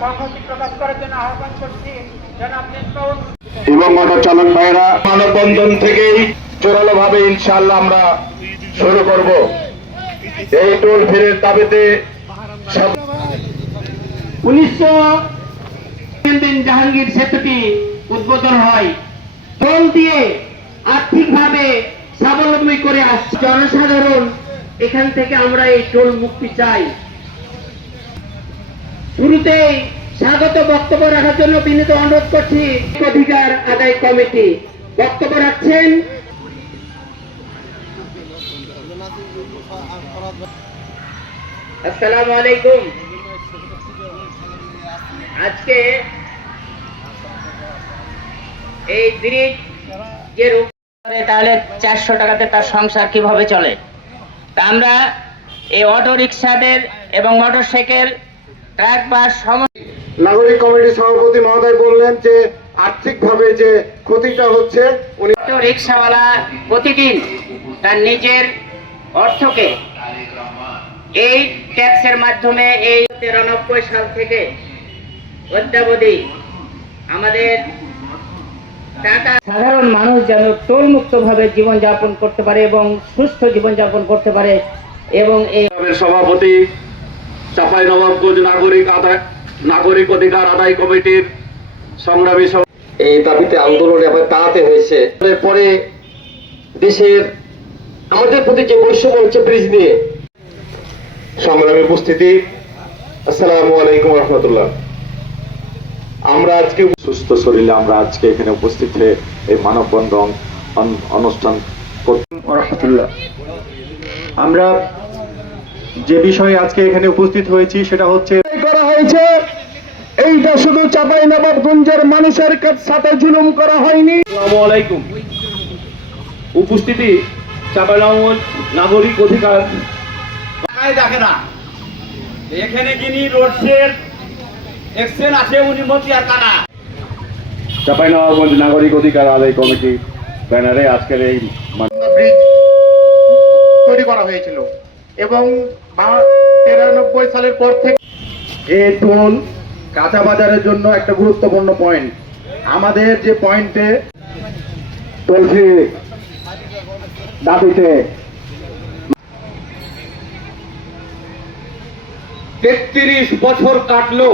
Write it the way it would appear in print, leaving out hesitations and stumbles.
সংহতি প্রকাশ করার জন্য আহ্বান করছি জনাব মিসবাউল এবং অটো চালক ভাইরা মানববন্ধন থেকেই জোরালো ভাবে ইনশাআল্লাহ আমরা শুরু করব। এই টোল ফিরের দাবিতে 19 জাহাঙ্গীর সেতুটি উদ্বোধন হয়। টোল দিয়ে আর্থিকভাবে স্বাবলম্বী করে আসছে জনসাধারণ। এখান থেকে আমরা এই টোল মুক্তি চাই। শুরুতেই স্বাগত বক্তব্য রাখার জন্য বিনীত অনুরোধ করছি অধিকার আদায় কমিটি। বক্তব্য রাখছেন আসসালামু আলাইকুম। আজকে এই ব্রিজ যে তাহলে 400 টাকাতে তার সংসার কিভাবে চলে? তা আমরা এই অটো রিক্সাদের এবং মোটরসাইকেল ট্রাক বাস নাগরিক কমিটির সভাপতি মহোদয় বললেন যে আর্থিকভাবে যে ক্ষতিটা হচ্ছে উনি অটো রিক্সাওয়ালা প্রতিদিন তার নিজের অর্থকে এই ট্যাক্সের মাধ্যমে এই 93 সাল থেকে অদ্যাবধি আমাদের টাকা সাধারণ মানুষ যেন টোল মুক্ত ভাবে জীবনযাপন করতে পারে এবং সুস্থ জীবনযাপন করতে পারে। এবং এই সভাপতি চাঁপাইনবাবগঞ্জ নাগরিক অধিকার আদায় কমিটির সংগ্রামী এই দাবিতে আন্দোলনে আবার দাঁড়াতে হয়েছে। পরে দেশের আমাদের প্রতি যে বৈষম্য হচ্ছে ব্রিজ নিয়ে সংগ্রামী উপস্থিতি, আসসালামু আলাইকুম রহমতুল্লাহ। আমরা আজকে সুস্থ শরীরে আমরা আজকে এখানে উপস্থিত হয়ে এই মানববন্ধন অনুষ্ঠান রহমতুল্লাহ। আমরা যে বিষয়ে আজকে এখানে উপস্থিত হয়েছি সেটা হচ্ছে করা হয়েছে এইটা শুধু চাঁপাইনবাবগঞ্জের মানুষের সাথে জুলুম করা হয়নি। আসসালামু আলাইকুম। উপস্থিতি চাঁপাইনবাবগঞ্জ নাগরিক অধিকার দেখে না এখানে যিনি রোডসের এক্সেল আছে উনি মতিয়ার কানা। চাঁপাইনবাবগঞ্জ নাগরিক অধিকার আদায় কমিটি ব্যানারে আজকের এই ব্রিজ তৈরি করা হয়েছিল এবং 93 সালের পর থেকে এই টোল কাঁচা বাজারের জন্য একটা গুরুত্বপূর্ণ পয়েন্ট। আমাদের যে পয়েন্টে টোল ফ্রি দাবিতে 33 বছর কাটলো